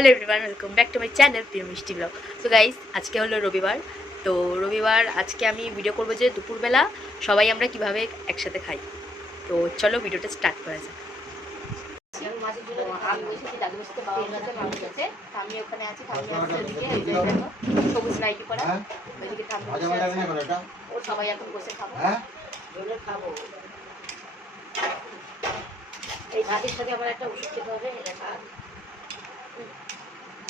Hello everyone welcome back to my channel প্রিয় মিষ্টি blog তো গাইস আজকে হলো রবিবার তো রবিবার আজকে আমি ভিডিও করব যে দুপুরবেলা সবাই আমরা কীভাবে একসাথে খাই তো চলো ভিডিওটা স্টার্ট করা যাক ওখানে সবুজ? ও সবাই বসে খাব? এই ভাতের সাথে আমার একটা ওষুধ খেতে হবে, এটা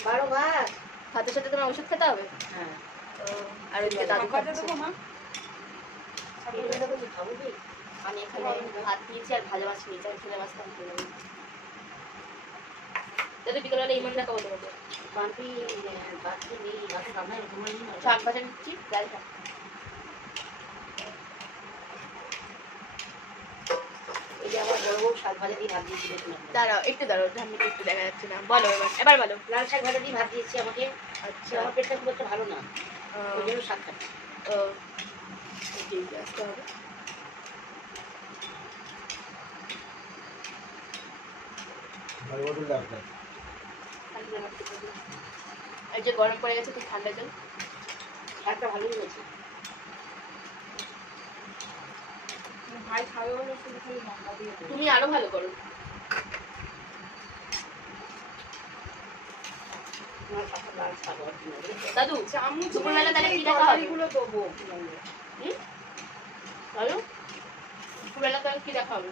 বারো ভাত ভাতের সাথে তোমার ওষুধ খেতে হবে? হ্যাঁ। তো আর ওইদিকে দাদু খাচ্ছে। আমি এখানে ভাত নিয়েছি আর ভাজা মাছ নিয়েছি আর ছেলে মাছটা আমি নিয়েছি দাদা ইমান দেখা বলতে পারব শাক ভাজা নিচ্ছি ডাল ভাত। এই বউ শাক ভাজা দিয়ে ভাত দাঁড়াও একটু দাঁড়াও একটু দেখা যাচ্ছে না। বলো এবার এবার বলো। লাল শাক ভাজা দিয়ে ভাত দিয়েছি আমাকে। আচ্ছা। আমার পেটটা খুব একটা ভালো না। ওই জন্য শাক খাচ্ছি। ও। ঠিক আসতে হবে ভালো বোতল দাও একটা। এই যে গরম পড়ে গেছে খুব ঠান্ডা জল। শাকটা ভালোই হয়েছে। তুমি আরও ভালো করো। আমার শাকটা লাল শাক আর কি হবে। দাদু দুপুরবেলা তাহলে কি দেখা হবে? হুম? বলো দুপুরবেলা তাহলে কি দেখা হবে?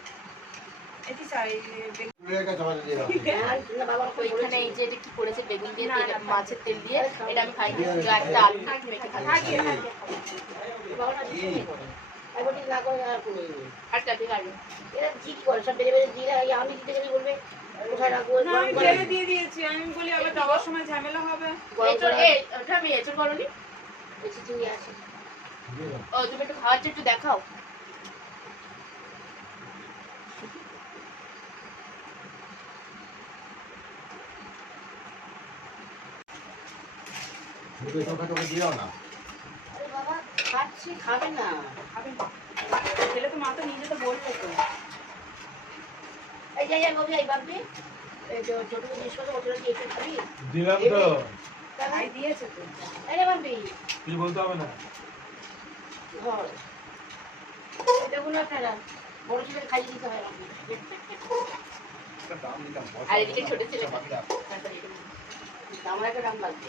দিয়ে এই যে এটা কি করেছে বেগুন দিয়ে মাছের তেল দিয়ে এটা আমি শুধু একটা আলু মেখে খাচ্ছি না করে। আর কোনো ইয়ে নেই। আটটা ঠিক আছে এরা কি করে সব বেড়ে বেড়ে দিয়ে দেয়, আমি দিতে গেলে বলবে কোথায় রাখব না আমি ফেলে দিয়ে দিয়েছি আমি বলি আবার যাওয়ার সময় ঝামেলা হবে গরম এঁচড় করে- এ ওটা আমি এঁচড় করনি এই চিচিঙ্গি আছে। ও তুমি একটু খাওয়াচ্ছ একটু দেখাও তোকে দিয়ে না। খাবে না। খাবে না। ফেলে তো মা তো নিজে তো বলল তো এই যে, এই এই বাপি, এই যে ছোট জিনিসপত্র ওগুলো দিয়ে খাবি? দিলাম তো তাহলে- দিয়েছে তো এই যে কিছু বলতে হবে না ধর। এটা কোনো বড় ছেলেকে খাইয়ে দিতে হয়। দাম আর এদিকে ছোট ছেলে। আমার একটা দাম লাগবে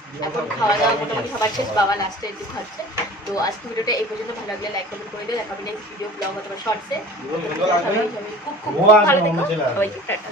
এখানে? দেখা দেখো। খাওয়া দাওয়া মোটামুটি সবার শেষ বাবা লাস্টে একটু খাচ্ছে। তো আজকে ভিডিওটা এই পর্যন্ত ভালো লাগলে লাইক কমেন্ট করে দিও। হবে নেক্সট ভিডিও ব্লগ অথবা শর্টসে খুব খুব ভালো সবাইকে টাটা।